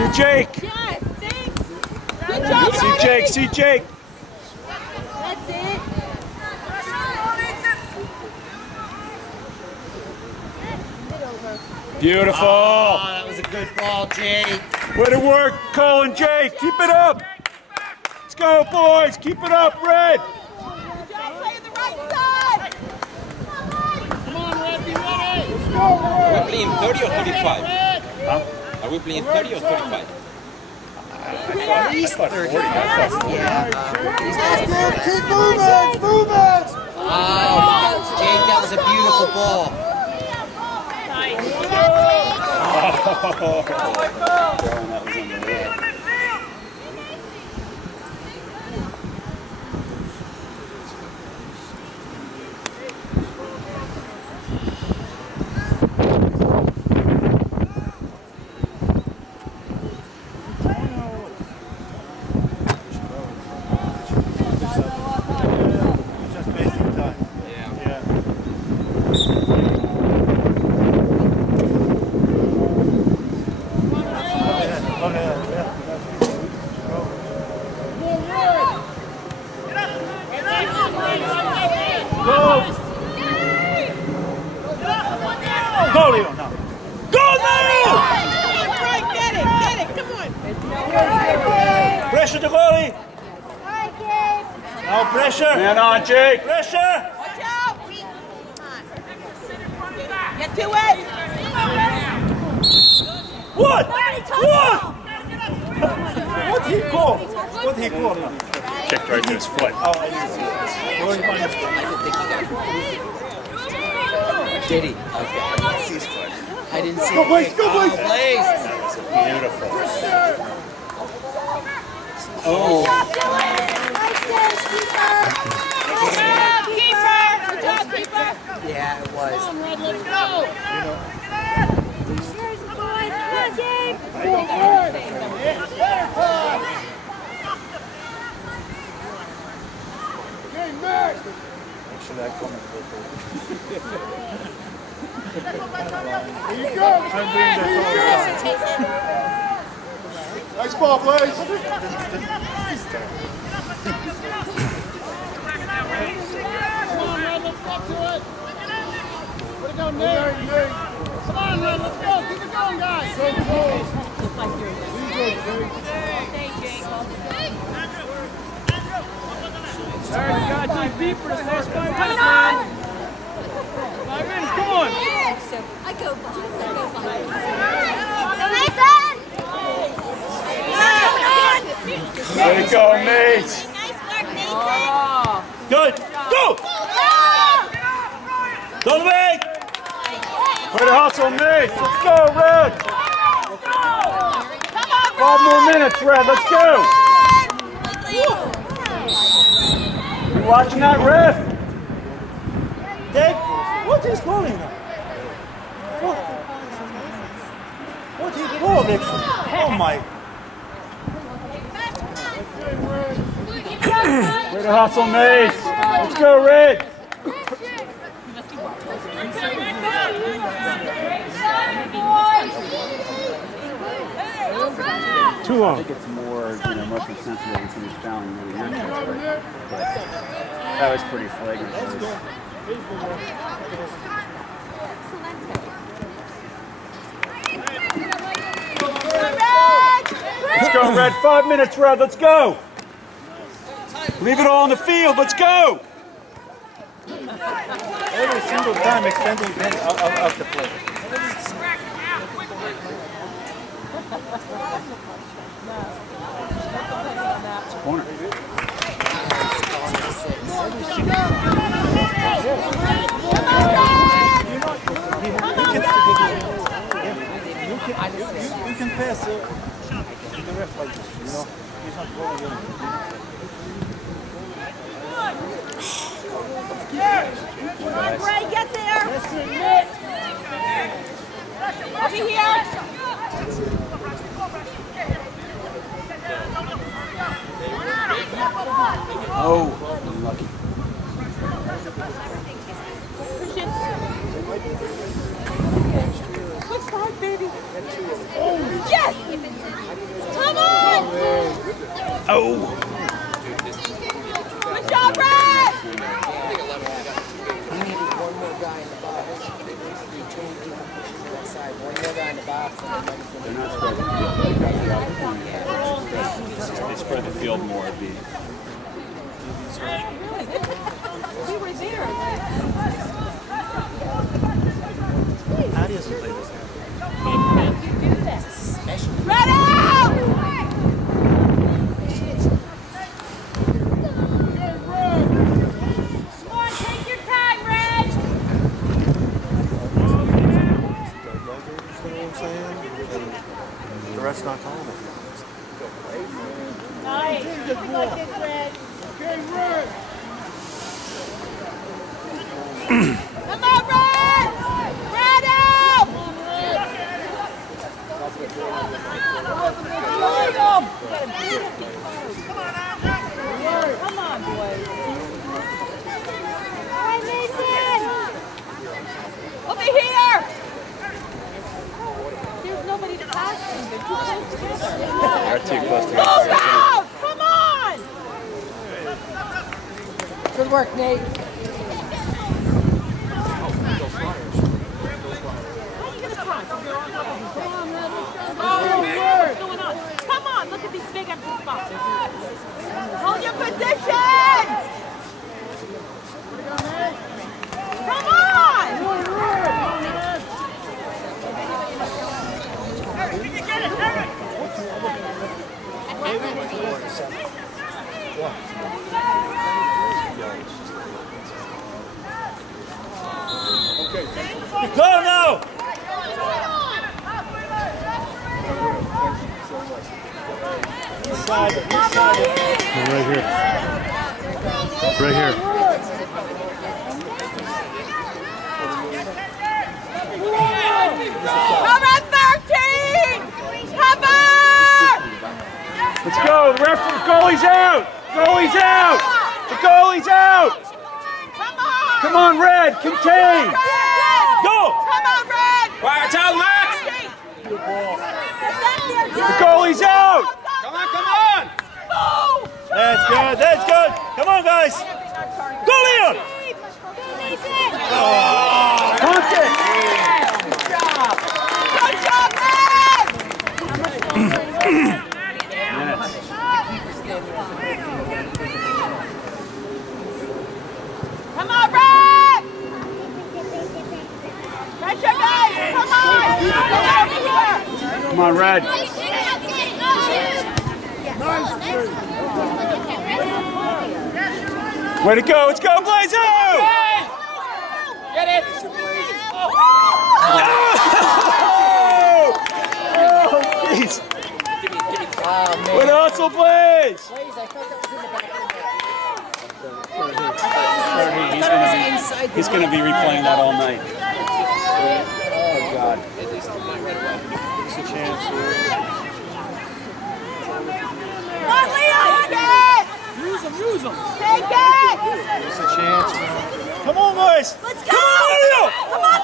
See Jake. Yes, thanks. Good job, See Jake, see Jake. That's it. Beautiful. Oh, that was a good ball, Jake. Way to work, Cole and Jake. Keep it up. Let's go, boys. Keep it up, Red. Good job, play the right side. Come on, Red, be ready. Are we playing 30 or 35? Huh? Are we playing 30 or 35? At least 30. Yeah. Keep moving! Moving! Oh, Jake, that was a beautiful ball. Just wasting time. Yeah. Go, Leo, now. Go, Leo! Right, get it, come on. Pressure the goalie. No pressure. Man on, Jake. Pressure. Watch out. Get to it. What? What? What he called? What he called now? Kicked right to his foot. Oh, I didn't see it. Did he? Okay. I didn't see Go, it. Blaze, go, Blaze. Oh, Blaze. Beautiful. Oh. Yeah, it was. Come on, Red, let's go. Actually, I comment Here you go! I'm doing that all the time. Nice ball, Blaze! Come on, Red, let's get to it. Way to go, Nate. Come on, Red, let's go. Keep it going, guys. So close! Alright, we gotta dig deep for the next 5 minutes, man. 5 minutes, come on. I go behind. There you go, Mace. Good. Go. Don't wait. Way to hustle, Mace. Let's go, Red. 5 more minutes, Red. Let's go. You watching that, ref? Dave, what is calling now? What he called, actually? Oh my. Way to hustle, Mace. Let's go, Red. Too long. I think it's more, motion sensitive and somebody's fouling maybe your chest, but that was pretty flagrant. Let's go, Red. 5 minutes, Red. Let's go. Leave it all on the field. Let's go. Every single time extending of the play. It's a corner. You can pass to the ref like this, He's not going anything. Ray, get there. Over here. Oh, unlucky. Switch side, baby. Oh, yes! Oh! Good job, Red! One more guy in the box. One more guy in the box. They're not spreading the field. They got the opportunity. They spread the field more. It'd be. We were there. How doesn't play this game? Red out! Come on, take your time, Red! You know what I'm saying? And the rest not calling it. Nice. You got this, Red. Okay, Red. Come on, Red! Red out! Come on, boys. All right, Mason! Over here! There's nobody to pass to. They're too close together. They're too close Move out! Come on! Good work, Nate. Come on, look at these big empty spots. Hold your position! Come on! Go now! Inside it. Inside it. Right here. Right here. Cover 13! Cover! Let's go. The goalie's out. Goalie's out. The goalie's out. Come on! Come on, Red. Contain. Red! Go. Come on, Red! Watch out, Max! The goalie's out. Come on, come on! Move! That's good. That's good. Come on, guys. Go, Leon. Punt it. Good job, Red! Come on, Red! Pressure, guys! Come on! Come over here! Come on, Red. Way to go. Let's go, Blazo! Get it! Oh, jeez. Way to hustle, Blaze. Blaze, I thought that was in the back. He's going to be replaying that all night. Oh, God. It's a chance here. Come on, Leon! Take it! Use them, use them. Take it! It's a chance. Come on, boys. Let's go! Come on, Leo! Come on,